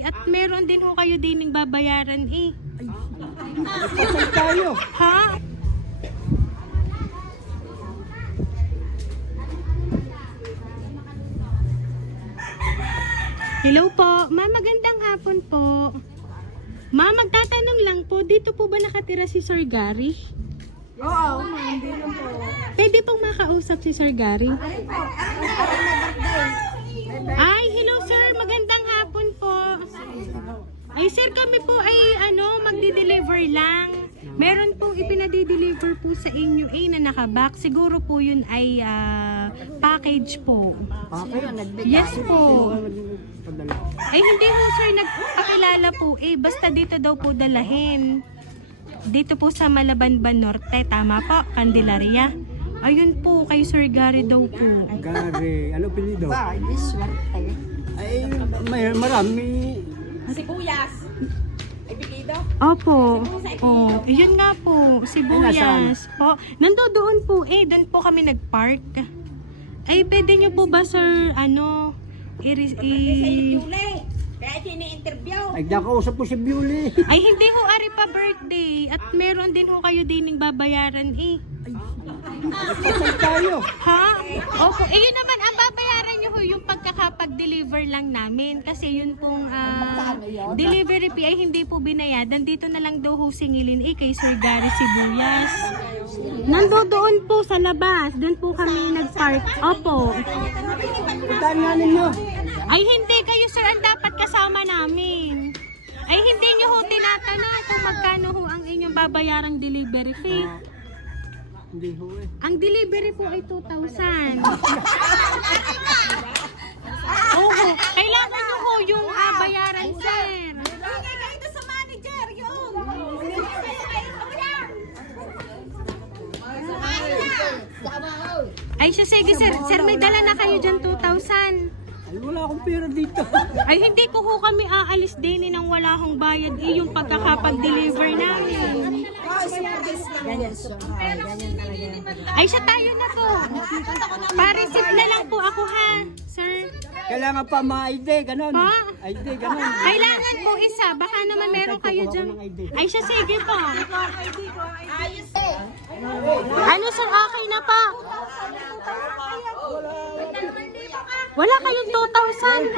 At meron din ho kayo dining babayaran eh. Pasal tayo. Ha? Hello po. Ma'am, magandang hapon po. Ma'am, magtatanong lang po, dito po ba nakatira si Sir Gary? Oo, hindi lang po. Pwede pong makausap si Sir Gary? Ay, hello sir, magandang hapon po. Ay sir, kami po ay magdi-deliver lang. Meron pong ipinadi-deliver po sa inyo na nakabox. Siguro po yun ay package po. Yes po. Ay hindi po sir, nagpakilala po basta dito daw po dalahin. Dito po sa Malabanban Norte, tama po, Candelaria. Ayun po, kay Sir Gary daw po. Gary, ano pilido? Ay, marami. Sibuyas. Ibigido. Opo. Oh, yun nga po, sibuyas. Po. Nandoon po doon po kami nagpark. Ay, pwede nyo po ba sir, Kaya ini-interview. Ay, nakausap ko si Bewley. ay hindi ho ari pa birthday at meron din ho kayo dining babayaran eh. Pasal tayo. Ha? Opo, yun naman ang babayaran nyo ho yung pagkakapag-deliver lang namin kasi yun pong delivery fee ay hindi po binayadan. Dito na lang daw ho singilin kay Sir Gary Sibuyas. Nandoon po sa labas, doon po kami nag-park. Opo. Puntaan nga ninyo. Ay hindi kayo sir ang dapat kasama namin. Ay hindi nyo ho tinatanong kung magkano ho ang inyong babayarang delivery fee. Hindi ho eh. Ang delivery po ay 2,000. Oo, kailangan nyo ho yung bayaran sir. Lagay kayo doon sa manager yung. Ay siya, sige sir. Sir, may dala na kayo dyan 2,000. Ay, wala akong pera dito. Ay hindi ko ho kami aalis din nang wala hong bayad yung pagkakapag-deliver namin. Ay siya, tayo na po. Pa-receive na lang po ako ha, sir. Kailangan pa ma-ID, ganun. Pa? ID, ganun. Kailangan po isa, baka naman meron kayo dyan. Ay siya, sige po. Ano sir, okay na pa? Wala kayong 2,000.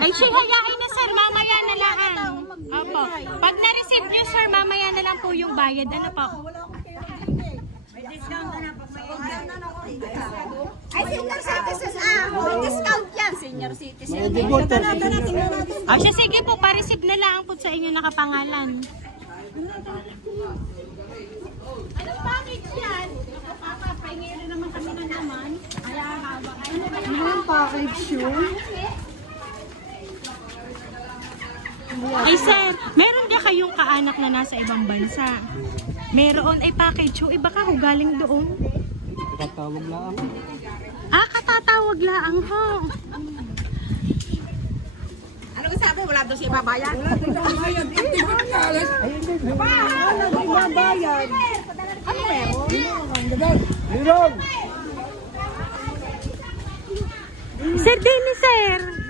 Ay siya, hayain na sir, mamaya na lang. Opo. Pag na-receive nyo sir, mamaya na lang po yung bayad. Ano po? Ay, senior citizen. May discount yan, senior citizen. May devoter. Ay siya, sige po, pa-receive na lang po sa inyo nakapangalan. Anong package yan? Papapahingi naman kami ng naman. Kaya haba. Anong package yun? Ay sir, meron niya kayong kaanak na nasa ibang bansa. Meron ay package ho, iba ka ho galing doon. Tatawag lang. Katatawag laang ho. Ano ka sabi? Wala doon siya babayan? Ay, hindi. Wala babayad. Ano meron? Meron. Sir,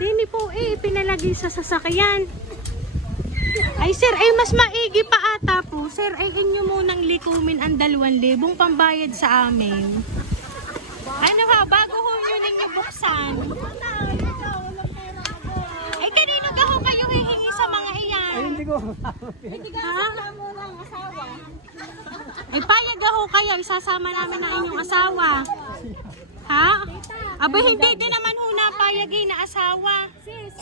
Dini po pinalagay sa sasakyan. Ay sir, ay mas maigi pa ata po. Sir, ay inyo munang likumin ang 2,000 pambayad sa amin. Ano ha, bago ho nyo ninyo buksan. Ay kanino ka ho kayo hihingi sa mga iyan? Ay, hindi ko. Ha? Ay payag ho kayo, isasama namin ang inyong asawa. Ha? Aba hindi din naman ho napayag na asawa. Sis,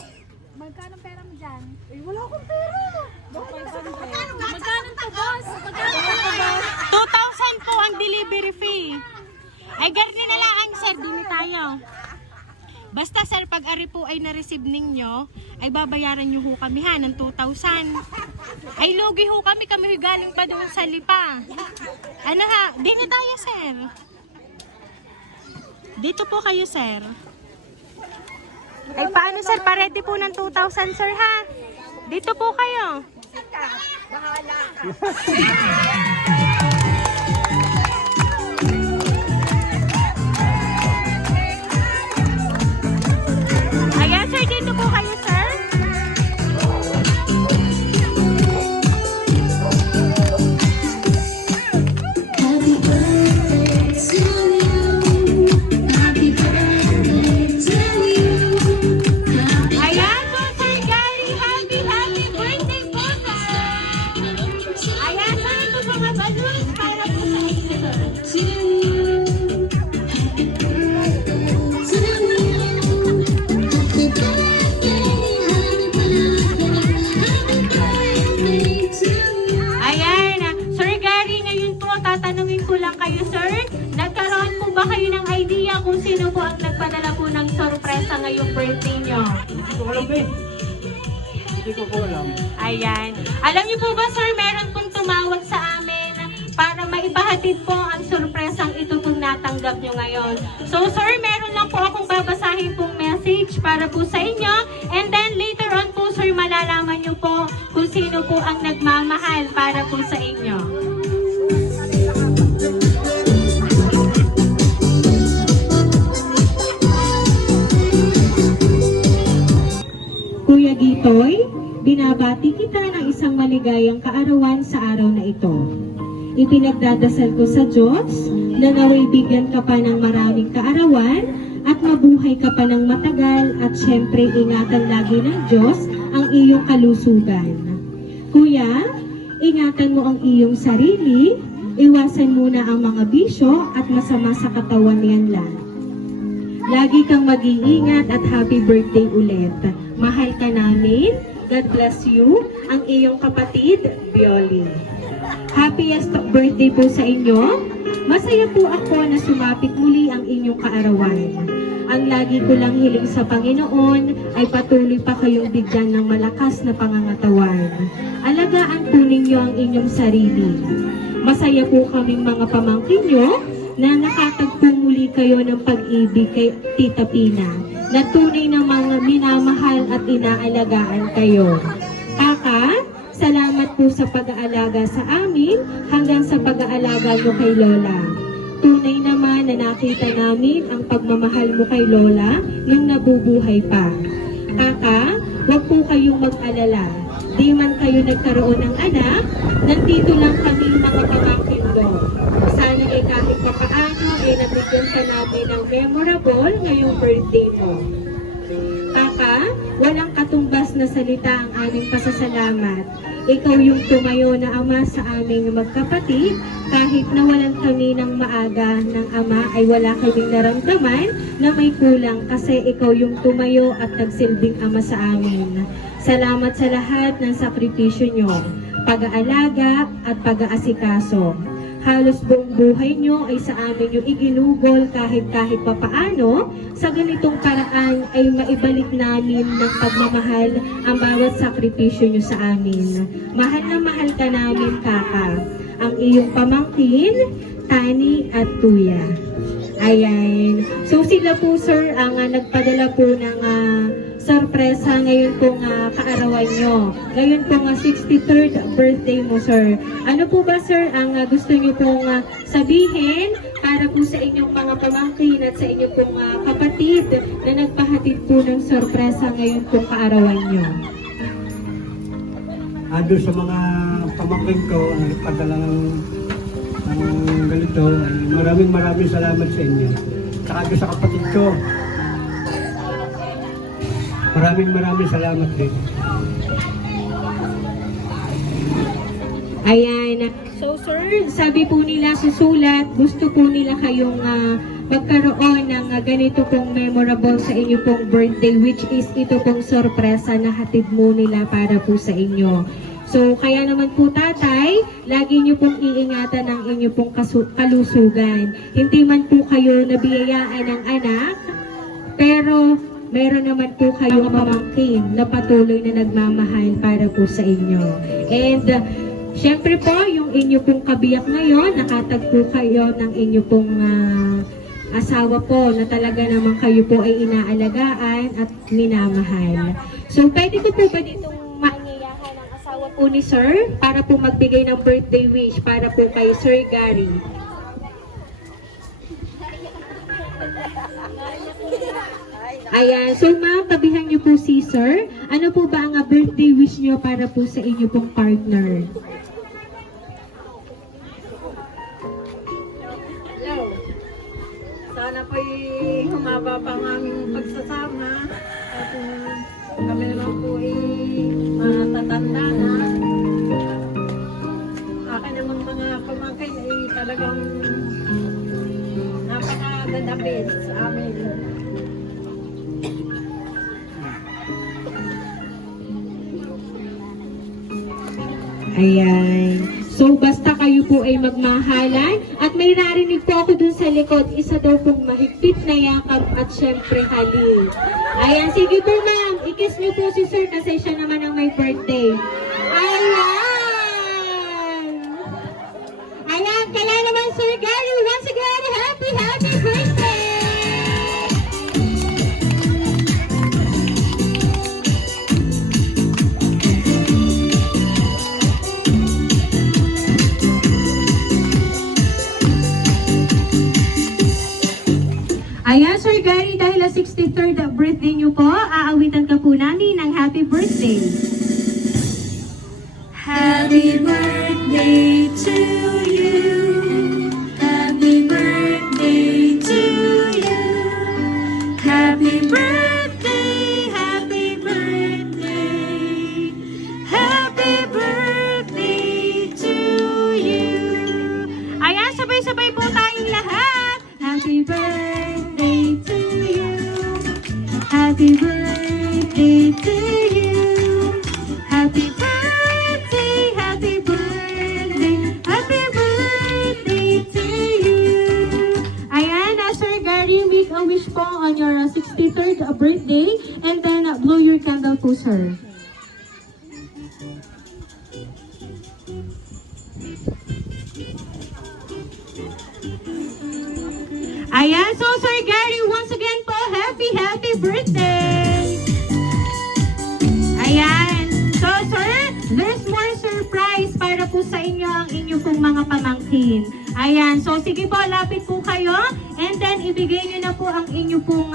magkano pera mo dyan? Eh, wala akong pera. Magkano to, boss? Magkano to, boss? 2,000 po ang delivery fee. Ay garni na lang sir, dini tayo. Basta sir, pag ari po ay na-receive ninyo, ay babayaran nyo ho kami ha ng 2,000. Ay lugi ho kami galing pa doon sa Lipa. Ano ha, dini tayo sir. Dito po kayo sir. Ay paano sir, pa-ready po ng 2,000 sir ha. Dito po kayo. Bahala ka. Ayan sir, dito po kayo sir. alam eh. Hindi ko po alam. Ayan. Alam niyo po ba, sir, meron pong tumawag sa amin para maipahatid po ang sorpresang ito pong natanggap nyo ngayon. So, sir, meron lang po akong babasahin pong message para po sa inyo. And then, later on po, sir, malalaman nyo po kung sino po ang nagmamahal para po sa inyo. Kuya Gitoy, binabati kita ng isang maligayang kaarawan sa araw na ito. Ipinagdadasal ko sa Diyos na naway bigyan ka pa ng maraming kaarawan at mabuhay ka pa ng matagal at syempre ingatan lagi ng Diyos ang iyong kalusugan. Kuya, ingatan mo ang iyong sarili, iwasan muna ang mga bisyo at masama sa katawan niyan lang. Lagi kang mag-iingat at happy birthday ulit. Mahal ka namin. God bless you. Ang iyong kapatid, Bioli. Happiest birthday po sa inyo. Masaya po ako na sumapit muli ang inyong kaarawan. Ang lagi ko lang hiling sa Panginoon ay patuloy pa kayong bigyan ng malakas na pangangatawan. Alagaan po ninyo ang inyong sarili. Masaya po kaming mga pamangkin nyo na nakatagpong muli kayo ng pag-ibig kay Tita Pina, na tunay na mga minamahal at inaalagaan kayo. Kaka, salamat po sa pag-aalaga sa amin hanggang sa pag-aalaga mo kay Lola. Tunay naman na nakita namin ang pagmamahal mo kay Lola nung nabubuhay pa. Kaka, huwag po kayong mag-alala. Di man kayo nagkaroon ng anak, nandito lang kami mga pamangkin ko. Sana kahit papaano nabigyan ka namin ng memorable ngayong birthday mo. Kaka, walang katumbas na salita ang aming pasasalamat. Ikaw yung tumayo na ama sa aming magkapatid. Kahit nawalan kami ng maaga ng ama ay wala kaming naramdaman na may kulang kasi ikaw yung tumayo at nagsilbing ama sa amin. Salamat sa lahat ng sakripisyo nyo, pag-aalaga at pag-aasikaso. Halos buong buhay nyo ay sa amin yung iginugol kahit papaano. Sa ganitong paraan ay maibalik namin ng pagmamahal ang bawat sakripisyo nyo sa amin. Mahal na mahal ka namin, Kaka. Ang iyong pamangkin, Tani at Tuya. Ayan. So sila po, sir, ang nagpadala po ng sorpresa ngayon pong kaarawan nyo. Ngayon pong 63rd birthday mo, sir. Ano po ba, sir, ang gusto nyo pong sabihin para po sa inyong mga pamangkin at sa inyong pong kapatid na nagpahatid po ng sorpresa ngayon pong kaarawan nyo? Doon sa mga pamangkin ko, nagpadala ng ganito, maraming salamat sa inyo. Saka doon sa kapatid ko, maraming salamat din. Ayan. So sir, sabi po nila sa sulat, gusto po nila kayong magkaroon ng ganito pong memorable sa inyo pong birthday, which is ito pong sorpresa na hatid mo nila para po sa inyo. So kaya naman po, tatay, lagi niyo pong iingatan ang inyo pong kalusugan. Hindi man po kayo nabiyayaan ng anak, pero meron naman po kayong pamangkin na patuloy na nagmamahal para po sa inyo. And syempre po, yung inyo pong kabiyak ngayon, nakatagpo kayo ng inyo pong asawa po na talaga naman kayo po ay inaalagaan at minamahal. So pwede ko po ba ditong maanyayahan ang asawa po ni sir para po magbigay ng birthday wish para po kay Sir Gary? Ayan, so ma'am, tabihan niyo po si sir. Ano po ba ang birthday wish niyo para po sa inyo pong partner? Hello. Sana po'y humaba pa ang aming pagsasama. At kami naman po'y matatanda na. Akin naman mga pamangkin ay talagang napakagandapit sa amin. Ayan. So, basta kayo po ay magmahalan. At may narinig po ako dun sa likod, isa daw pong mahigpit na yakap at syempre halil. Ayan, sige po ma'am. i-kiss niyo po si Sir kasi siya naman ang may birthday. Ayan! Ayan, kaya naman Sir Gary, once again, happy birthday! Ayan, Sir Gary, dahil ang 63rd birthday niyo po, aawitan ka po namin ng happy birthday. Happy birthday to you. Happy birthday to you. Happy birthday, happy birthday. Happy birthday to you. Ayan, sabay-sabay po tayong lahat. Happy birthday to you. Happy birthday to you. Happy birthday, happy birthday, happy birthday to you. Ayan, Sir Gary, make a wish po on your 63rd birthday and then blow your candle po, sir. Ayan, so Sir Gary, once again po, happy birthday! Ayan, so sir, there's more surprise para po sa inyo ang inyo pong mga pamangkin. Ayan, so sige po, lapit po kayo and then ibigay nyo na po ang inyo pong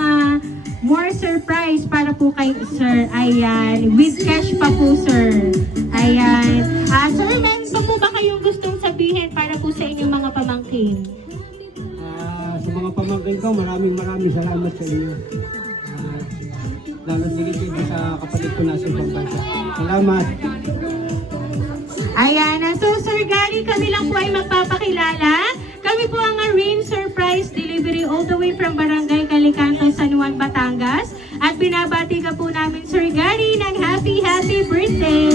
more surprise para po kay sir. Ayan, with cash pa po sir. Ayan, sir, meron pa po ba kayong gustong sabihin para po sa inyong mga pamangkin? Sa mga pamangkin ko, maraming salamat sa inyo. Lalo digit sa kapatid ko nasa ibang bansa. Salamat. Ayan, so Sir Gary, kami lang po ay magpapakilala. Kami po ang Rain Surprise Delivery all the way from Barangay Calicanto, San Juan, Batangas. At binabati ka po namin Sir Gary ng happy birthday!